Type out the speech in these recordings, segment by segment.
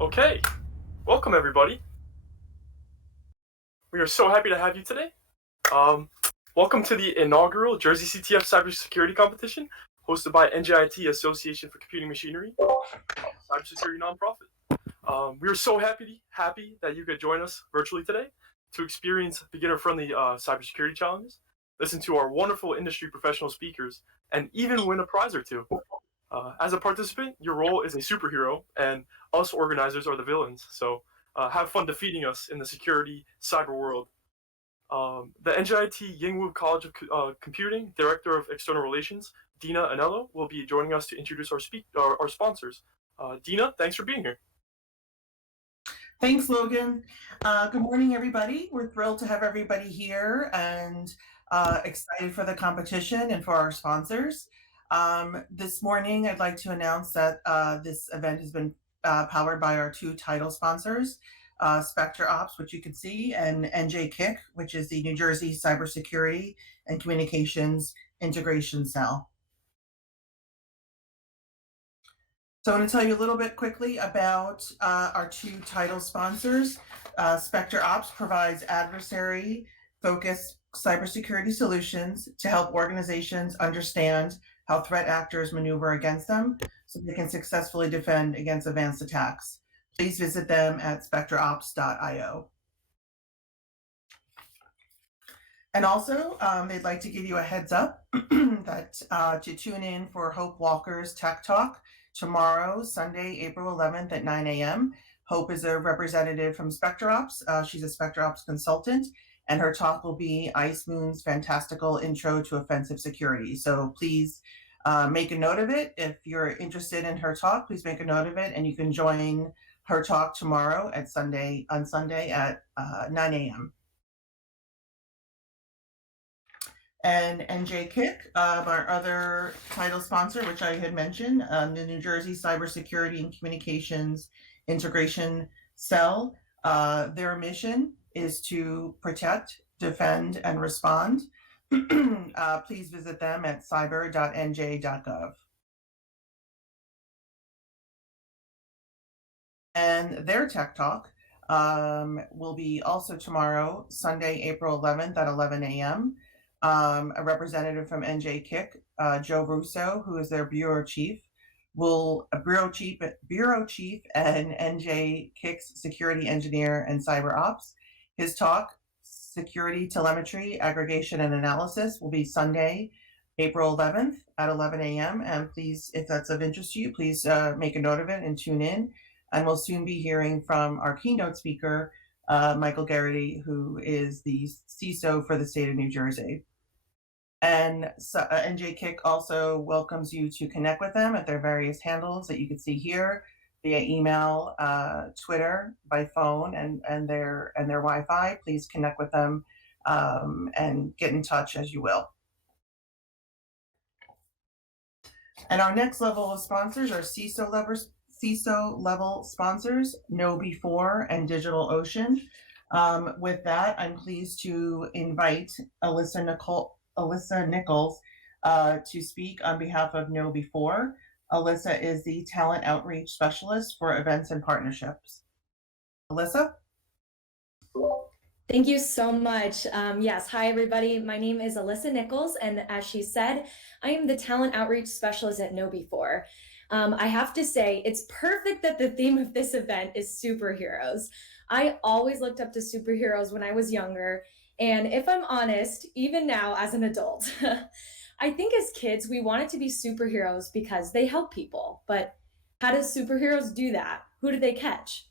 Okay, welcome everybody. We are so happy to have you today. Um, Welcome to the inaugural JerseyCTF cybersecurity competition hosted by NJIT Association for Computing Machinery, cybersecurity nonprofit. We are so happy that you could join us virtually today to experience beginner-friendly cybersecurity challenges, listen to our wonderful industry professional speakers, and even win a prize or two. As a participant, your role is a superhero, and us organizers are the villains. So have fun defeating us in the security cyber world. The NJIT Yingwu College of Computing Director of External Relations, Dina Anello, will be joining us to introduce our sponsors. Dina, thanks for being here. Thanks, Logan. Good morning, everybody. We're thrilled to have everybody here and excited for the competition and for our sponsors. This morning, I'd like to announce that this event has been powered by our two title sponsors, Spectre Ops, which you can see, and NJKIC, which is the New Jersey Cybersecurity and Communications Integration Cell. So I want to tell you a little bit quickly about our two title sponsors. Spectre Ops provides adversary-focused cybersecurity solutions to help organizations understand how threat actors maneuver against them so they can successfully defend against advanced attacks. Please visit them at spectreops.io. And also, they'd like to give you a heads up that to tune in for Hope Walker's Tech Talk tomorrow, Sunday, April 11th at 9 a.m. Hope is a representative from Spectre Ops. She's a Spectre Ops consultant, and her talk will be Ice Moon's Fantastical Intro to Offensive Security. So please make a note of it. If you're interested in her talk, please make a note of it, and you can join her talk tomorrow on Sunday at 9 a.m. And NJKIC, our other title sponsor, which I had mentioned, the New Jersey Cybersecurity and Communications Integration Cell. Their mission is to protect, defend, and respond. Please visit them at cyber.nj.gov. And their Tech Talk will be also tomorrow, Sunday, April 11th at 11 a.m. A representative from NJKIC, Joe Russo, who is their bureau chief, bureau chief and NJKIC's security engineer and cyber ops. His talk, Security Telemetry, Aggregation and Analysis, will be Sunday, April 11th at 11 a.m. And please, if that's of interest to you, please make a note of it and tune in. And we'll soon be hearing from our keynote speaker, Michael Geraghty, who is the CISO for the state of New Jersey. And NJKIC also welcomes you to connect with them at their various handles that you can see here via email, Twitter, by phone, and their Wi-Fi. Please connect with them and get in touch as you will. And our next level of sponsors are CISO level sponsors, KnowBe4 and DigitalOcean. With that, I'm pleased to invite Alyssa Nichols to speak on behalf of KnowBe4. Alyssa is the Talent Outreach Specialist for Events and Partnerships. Alyssa? Thank you so much. Yes, hi everybody. My name is Alyssa Nichols, and as she said, I am the Talent Outreach Specialist at KnowBe4. I have to say, it's perfect that the theme of this event is superheroes. I always looked up to superheroes when I was younger, and if I'm honest, even now as an adult, I think as kids, we wanted to be superheroes because they help people. But how does superheroes do that? Who do they catch?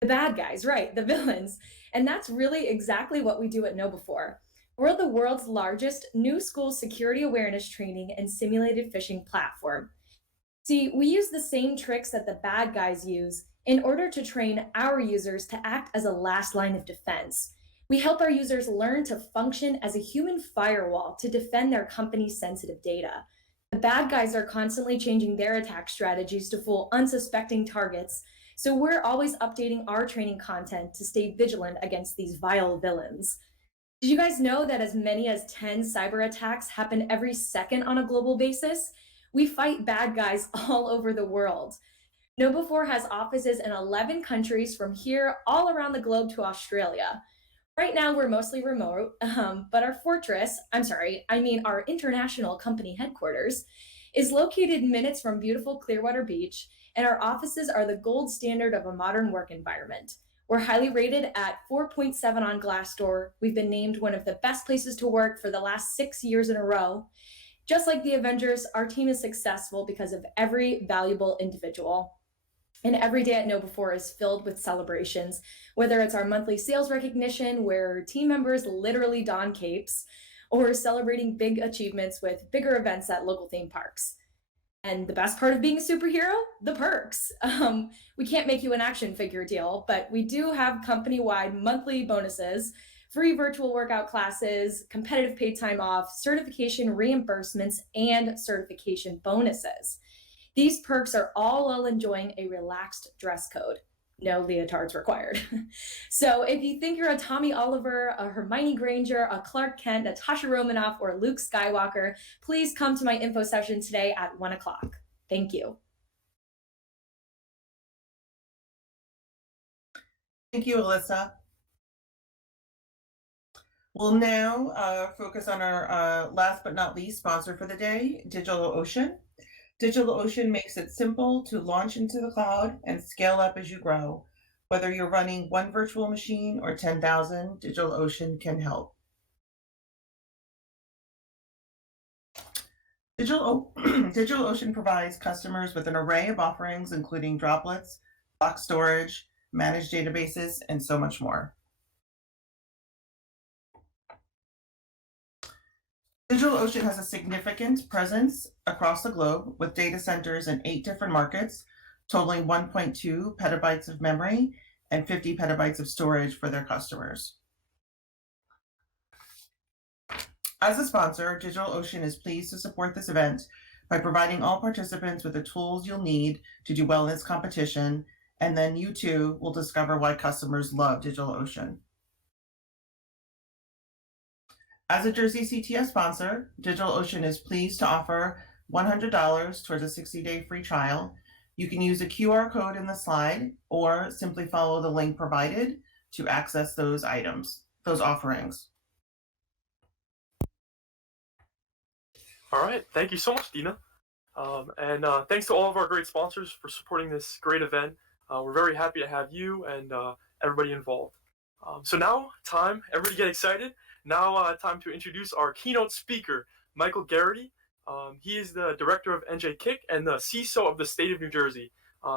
The bad guys, right? The villains. And that's really exactly what we do at KnowBe4. We're the world's largest new school security awareness training and simulated phishing platform. See, we use the same tricks that the bad guys use in order to train our users to act as a last line of defense. We help our users learn to function as a human firewall to defend their company's sensitive data. The bad guys are constantly changing their attack strategies to fool unsuspecting targets, so we're always updating our training content to stay vigilant against these vile villains. Did you guys know that as many as 10 cyber attacks happen every second on a global basis? We fight bad guys all over the world. KnowBe4 has offices in 11 countries from here all around the globe to Australia. Right now, we're mostly remote, but our fortress, our international company headquarters, is located minutes from beautiful Clearwater Beach, and our offices are the gold standard of a modern work environment. We're highly rated at 4.7 on Glassdoor. We've been named one of the best places to work for the last 6 years in a row. Just like the Avengers, our team is successful because of every valuable individual. And every day at KnowBe4 is filled with celebrations, whether it's our monthly sales recognition, where team members literally don capes, or celebrating big achievements with bigger events at local theme parks. And the best part of being a superhero? The perks. We can't make you an action figure deal, but we do have company-wide monthly bonuses, free virtual workout classes, competitive paid time off, certification reimbursements, and certification bonuses. These perks are all while enjoying a relaxed dress code. No leotards required. So if you think you're a Tommy Oliver, a Hermione Granger, a Clark Kent, Natasha Romanoff, or Luke Skywalker, please come to my info session today at 1 o'clock. Thank you. Thank you, Alyssa. We'll now focus on our last but not least sponsor for the day, DigitalOcean. DigitalOcean makes it simple to launch into the cloud and scale up as you grow. Whether you're running one virtual machine or 10,000, DigitalOcean can help. DigitalOcean provides customers with an array of offerings, including droplets, block storage, managed databases, and so much more. DigitalOcean has a significant presence across the globe with data centers in 8 different markets, totaling 1.2 petabytes of memory and 50 petabytes of storage for their customers. As a sponsor, DigitalOcean is pleased to support this event by providing all participants with the tools you'll need to do well in this competition, and then you too will discover why customers love DigitalOcean. As a JerseyCTF sponsor, DigitalOcean is pleased to offer $100 towards a 60-day free trial. You can use a QR code in the slide or simply follow the link provided to access those offerings. All right, thank you so much, Dina. And thanks to all of our great sponsors for supporting this great event. We're very happy to have you and everybody involved. So now, everybody get excited. Now, time to introduce our keynote speaker, Michael Geraghty. He is the director of NJIT and the CISO of the state of New Jersey.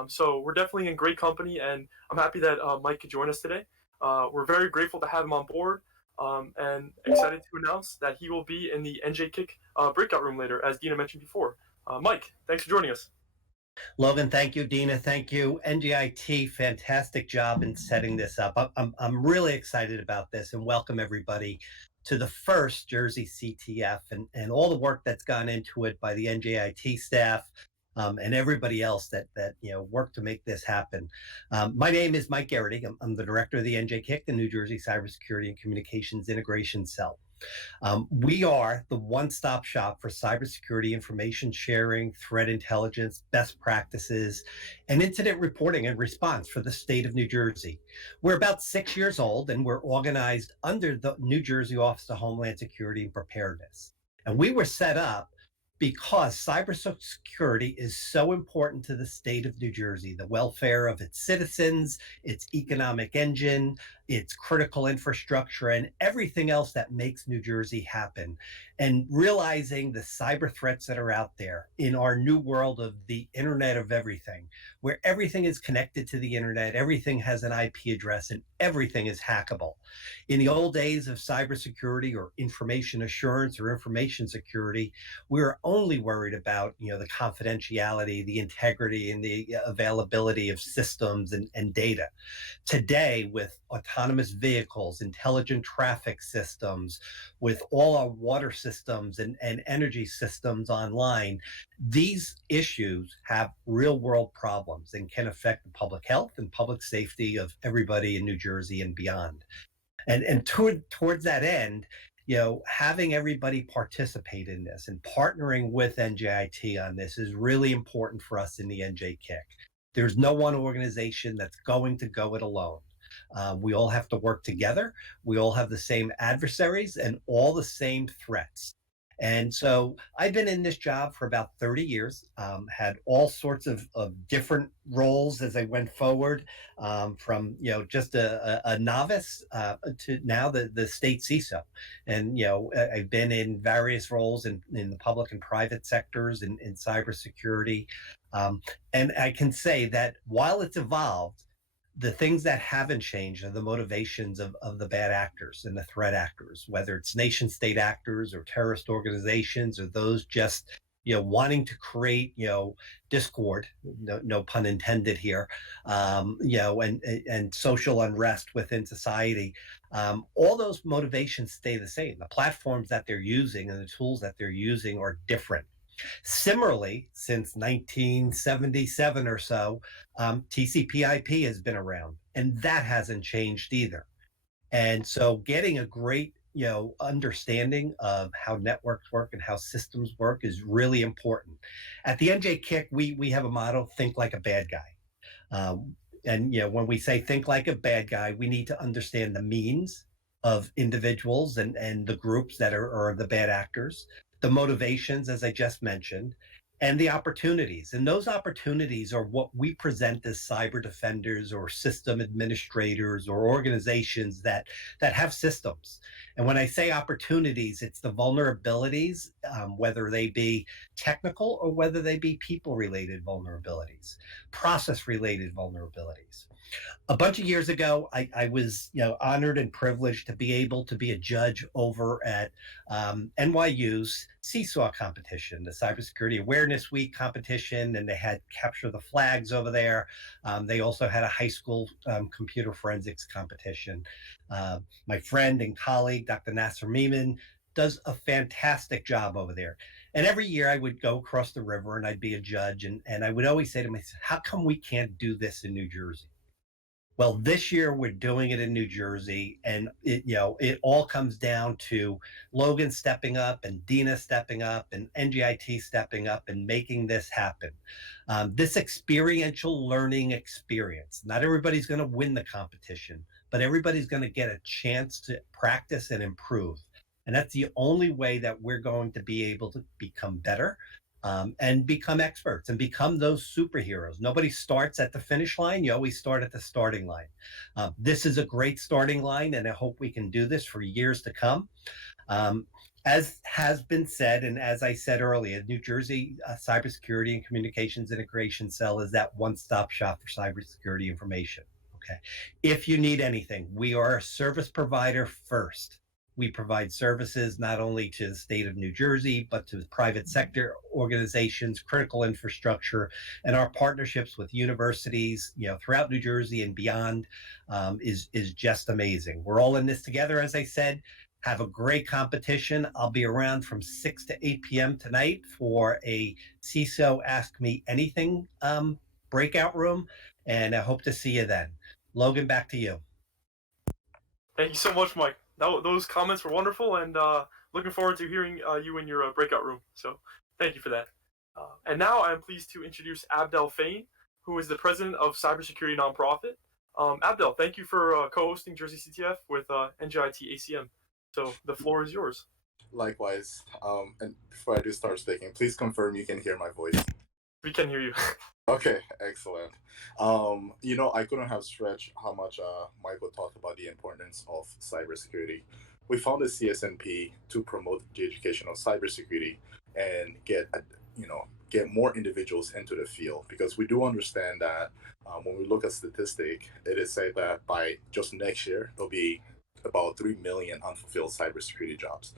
So we're definitely in great company, and I'm happy that Mike could join us today. We're very grateful to have him on board, and excited to announce that he will be in the NJIT breakout room later, as Dina mentioned before. Mike, thanks for joining us. Logan, thank you. Dina, thank you. NJIT, fantastic job in setting this up. I'm really excited about this, and welcome everybody to the first JerseyCTF and all the work that's gone into it by the NJIT staff and everybody else that worked to make this happen. My name is Mike Geraghty. I'm the director of the NJIT, the New Jersey Cybersecurity and Communications Integration Cell. We are the one-stop shop for cybersecurity information sharing, threat intelligence, best practices, and incident reporting and response for the state of New Jersey. We're about 6 years old, and we're organized under the New Jersey Office of Homeland Security and Preparedness. And we were set up because cybersecurity is so important to the state of New Jersey, the welfare of its citizens, its economic engine, its critical infrastructure, and everything else that makes New Jersey happen. And realizing the cyber threats that are out there in our new world of the Internet of Everything, where everything is connected to the Internet, everything has an IP address, and everything is hackable. In the old days of cybersecurity or information assurance or information security, we were only worried about the confidentiality, the integrity, and the availability of systems and data. Today, with autonomous vehicles, intelligent traffic systems, with all our water systems and energy systems online, these issues have real world problems and can affect the public health and public safety of everybody in New Jersey and beyond. And towards that end, having everybody participate in this and partnering with NJIT on this is really important for us in the NJIT. There's no one organization that's going to go it alone. We all have to work together. We all have the same adversaries and all the same threats. And so I've been in this job for about 30 years, had all sorts of different roles as I went forward, from, just a novice to now the state CISO. And, I've been in various roles in the public and private sectors in cybersecurity. And I can say that while it's evolved, the things that haven't changed are the motivations of the bad actors and the threat actors, whether it's nation state actors or terrorist organizations or those just wanting to create discord, no pun intended here, and social unrest within society. All those motivations stay the same. The platforms that they're using and the tools that they're using are different. Similarly, since 1977 or so, TCP/IP has been around, and that hasn't changed either. And so, getting a great understanding of how networks work and how systems work is really important. At the NJIT, we have a motto: think like a bad guy. And when we say think like a bad guy, we need to understand the means of individuals and the groups that are the bad actors, the motivations, as I just mentioned, and the opportunities. And those opportunities are what we present as cyber defenders or system administrators or organizations that have systems. And when I say opportunities, it's the vulnerabilities, whether they be technical or whether they be people-related vulnerabilities, process-related vulnerabilities. A bunch of years ago, I was honored and privileged to be able to be a judge over at NYU's Seesaw competition, the Cybersecurity Awareness Week competition, and they had Capture the Flags over there. They also had a high school computer forensics competition. My friend and colleague, Dr. Nasser Miman, does a fantastic job over there. And every year I would go across the river and I'd be a judge, and I would always say to myself, how come we can't do this in New Jersey? Well, this year we're doing it in New Jersey, and it all comes down to Logan stepping up and Dina stepping up and NJIT stepping up and making this happen. This experiential learning experience. Not everybody's going to win the competition, but everybody's going to get a chance to practice and improve. And that's the only way that we're going to be able to become better. And become experts and become those superheroes. Nobody starts at the finish line. You always start at the starting line. This is a great starting line, and I hope we can do this for years to come. As has been said, and as I said earlier, New Jersey Cybersecurity and Communications Integration Cell is that one-stop shop for cybersecurity information. Okay. If you need anything, we are a service provider first. We provide services not only to the state of New Jersey, but to private sector organizations, critical infrastructure, and our partnerships with universities, throughout New Jersey and beyond, is just amazing. We're all in this together, as I said. Have a great competition. I'll be around from 6 to 8 p.m. tonight for a CISO Ask Me Anything breakout room, and I hope to see you then. Logan, back to you. Thank you so much, Mike. Those comments were wonderful, and looking forward to hearing you in your breakout room. So thank you for that. And now I am pleased to introduce Abdel Fain, who is the president of CyberSecurity Nonprofit. Abdel, thank you for co-hosting JerseyCTF with NJIT ACM. So the floor is yours. Likewise. And before I do start speaking, please confirm you can hear my voice. We can hear you. Okay, excellent. I couldn't have stretched how much Michael talked about the importance of cybersecurity. We founded CSNP to promote the education of cybersecurity and get more individuals into the field, because we do understand that when we look at statistic, it is said that by just next year, there'll be about 3 million unfulfilled cybersecurity jobs.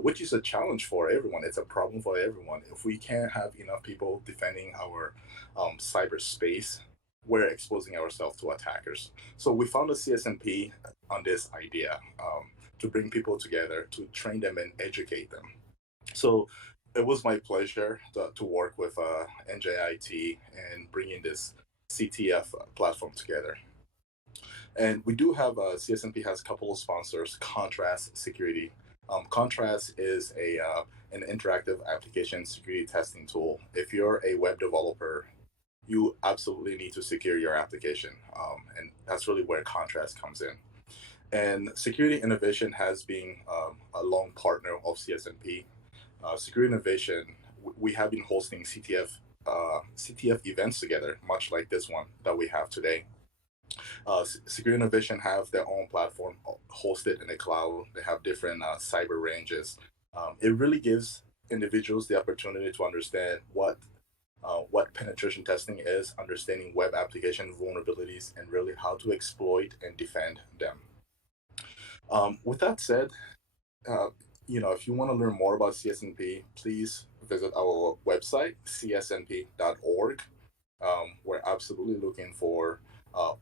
Which is a challenge for everyone. It's a problem for everyone. If we can't have enough people defending our cyberspace, we're exposing ourselves to attackers. So we founded CSNP on this idea to bring people together, to train them and educate them. So it was my pleasure to work with NJIT and bringing this CTF platform together. And we do have, CSNP has a couple of sponsors, Contrast Security. Contrast is an interactive application security testing tool. If you're a web developer you absolutely need to secure your application. And that's really where Contrast comes in. And Security Innovation has been a long partner of CSNP. Security Innovation, we have been hosting CTF events together, much like this one that we have today. Security Innovation have their own platform hosted in the cloud. They have different cyber ranges. It really gives individuals the opportunity to understand what penetration testing is, understanding web application vulnerabilities, and really how to exploit and defend them. With that said, if you want to learn more about CSNP, please visit our website, csnp.org. We're absolutely looking for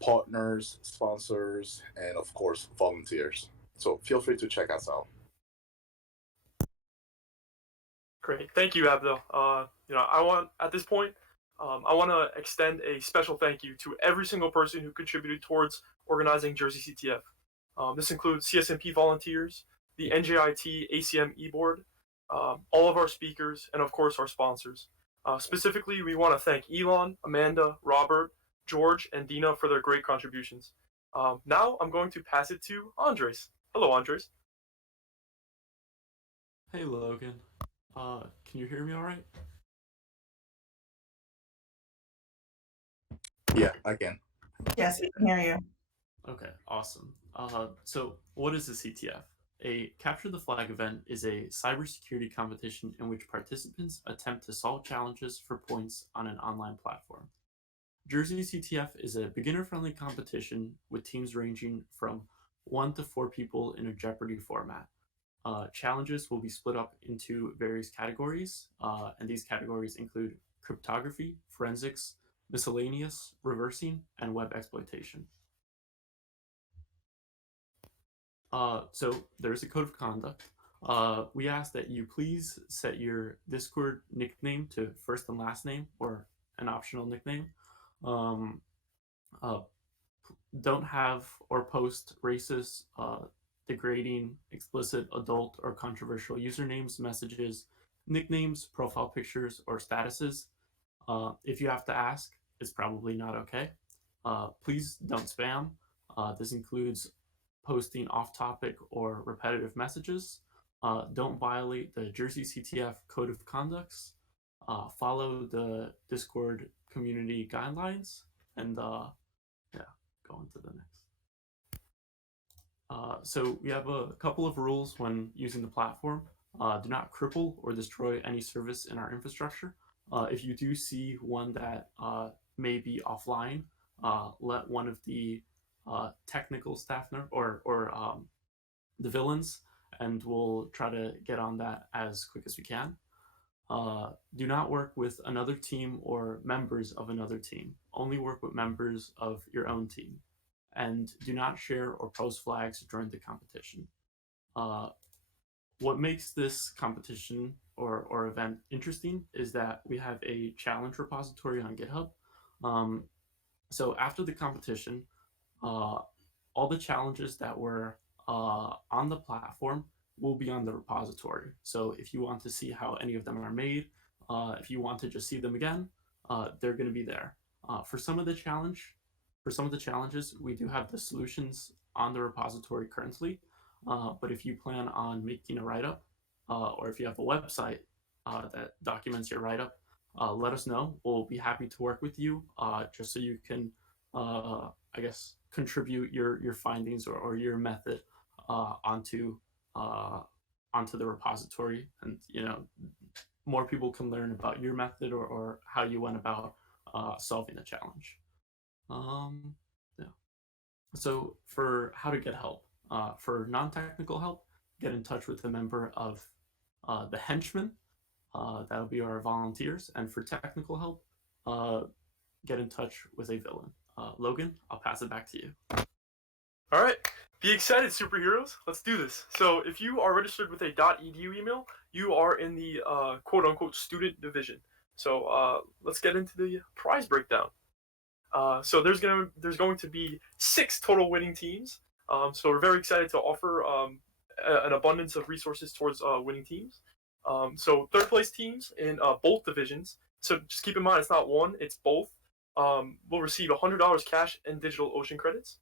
partners, sponsors, and of course, volunteers. So feel free to check us out. Great, thank you, Abdel. I want to extend a special thank you to every single person who contributed towards organizing JerseyCTF. This includes CSNP volunteers, the NJIT ACM e-board, all of our speakers, and of course our sponsors. Specifically, we want to thank Elon, Amanda, Robert, George, and Dina for their great contributions. Now I'm going to pass it to Andres. Hello, Andres. Hey, Logan. Can you hear me all right? Yeah, I can. Yes, we can hear you. Okay, awesome. So what is the CTF? A Capture the Flag event is a cybersecurity competition in which participants attempt to solve challenges for points on an online platform. JerseyCTF is a beginner-friendly competition with teams ranging from 1 to 4 people in a Jeopardy format. Challenges will be split up into various categories, and these categories include cryptography, forensics, miscellaneous, reversing, and web exploitation. So there's a code of conduct. We ask that you please set your Discord nickname to first and last name or an optional nickname. Don't have or post racist, degrading, explicit, adult, or controversial usernames, messages, nicknames, profile pictures, or statuses. If you have to ask, it's probably not okay. Please don't spam. This includes posting off-topic or repetitive messages. Don't violate the JerseyCTF Code of Conducts. Follow the Discord community guidelines, and go on to the next. So we have a couple of rules when using the platform. Do not cripple or destroy any service in our infrastructure. If you do see one that may be offline, let one of the technical staff or the villains, and we'll try to get on that as quick as we can. Do not work with another team or members of another team. Only work with members of your own team. And do not share or post flags during the competition. What makes this competition or event interesting is that we have a challenge repository on GitHub. So after the competition, all the challenges that were on the platform will be on the repository. So if you want to see how any of them are made, if you want to just see them again, they're going to be there. For some of the challenges, we do have the solutions on the repository currently. But if you plan on making a write-up, or if you have a website that documents your write-up, let us know. We'll be happy to work with you, just so you can, contribute your findings or your method onto the repository, and more people can learn about your method or how you went about solving the challenge. So for how to get help, for non-technical help, get in touch with a member of the henchmen. That'll be our volunteers. And for technical help, get in touch with a villain. Logan, I'll pass it back to you. All right, the excited superheroes, let's do this. So if you are registered with a .edu email, you are in the quote-unquote student division. So let's get into the prize breakdown. So there's going to be 6 total winning teams. So we're very excited to offer an abundance of resources towards winning teams. So third place teams in both divisions. So just keep in mind, it's not one, it's both. will receive $100 cash and digital ocean credits.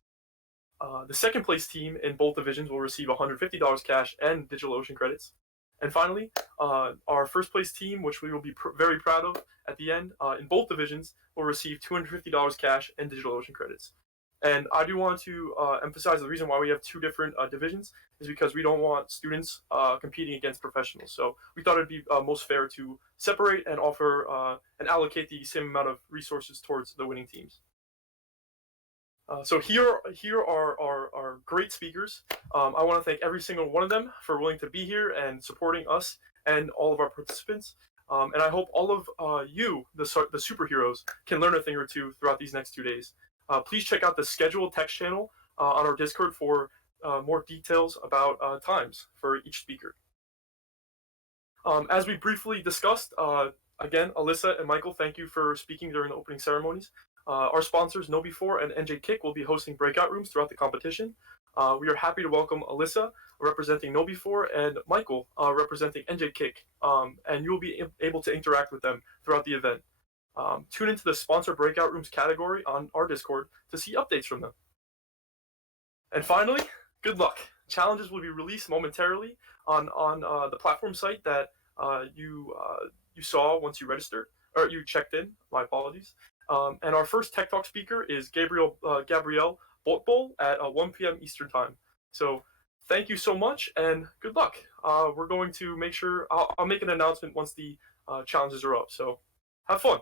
The second place team in both divisions will receive $150 cash and digital ocean credits. And finally, our first place team, which we will be very proud of at the end, in both divisions, will receive $250 cash and digital ocean credits. And I do want to emphasize the reason why we have two different divisions is because we don't want students competing against professionals. So we thought it'd be most fair to separate and offer and allocate the same amount of resources towards the winning teams. So here are our great speakers. I want to thank every single one of them for willing to be here and supporting us and all of our participants. And I hope all of you, the superheroes, can learn a thing or two throughout these next 2 days. Please check out the scheduled text channel on our Discord for more details about times for each speaker. As we briefly discussed, again, Alyssa and Michael, thank you for speaking during the opening ceremonies. Our sponsors, KnowBe4 and NJIT, will be hosting breakout rooms throughout the competition. We are happy to welcome Alyssa, representing KnowBe4, and Michael, representing NJIT, and you will be able to interact with them throughout the event. Tune into the sponsor breakout rooms category on our Discord to see updates from them. And finally, good luck. Challenges will be released momentarily on the platform site that you saw once you registered, or you checked in. My apologies. And our first Tech Talk speaker is Gabrielle Botbol at 1 p.m. Eastern Time. So thank you so much and good luck. We're going to make sure I'll make an announcement once the challenges are up. So have fun.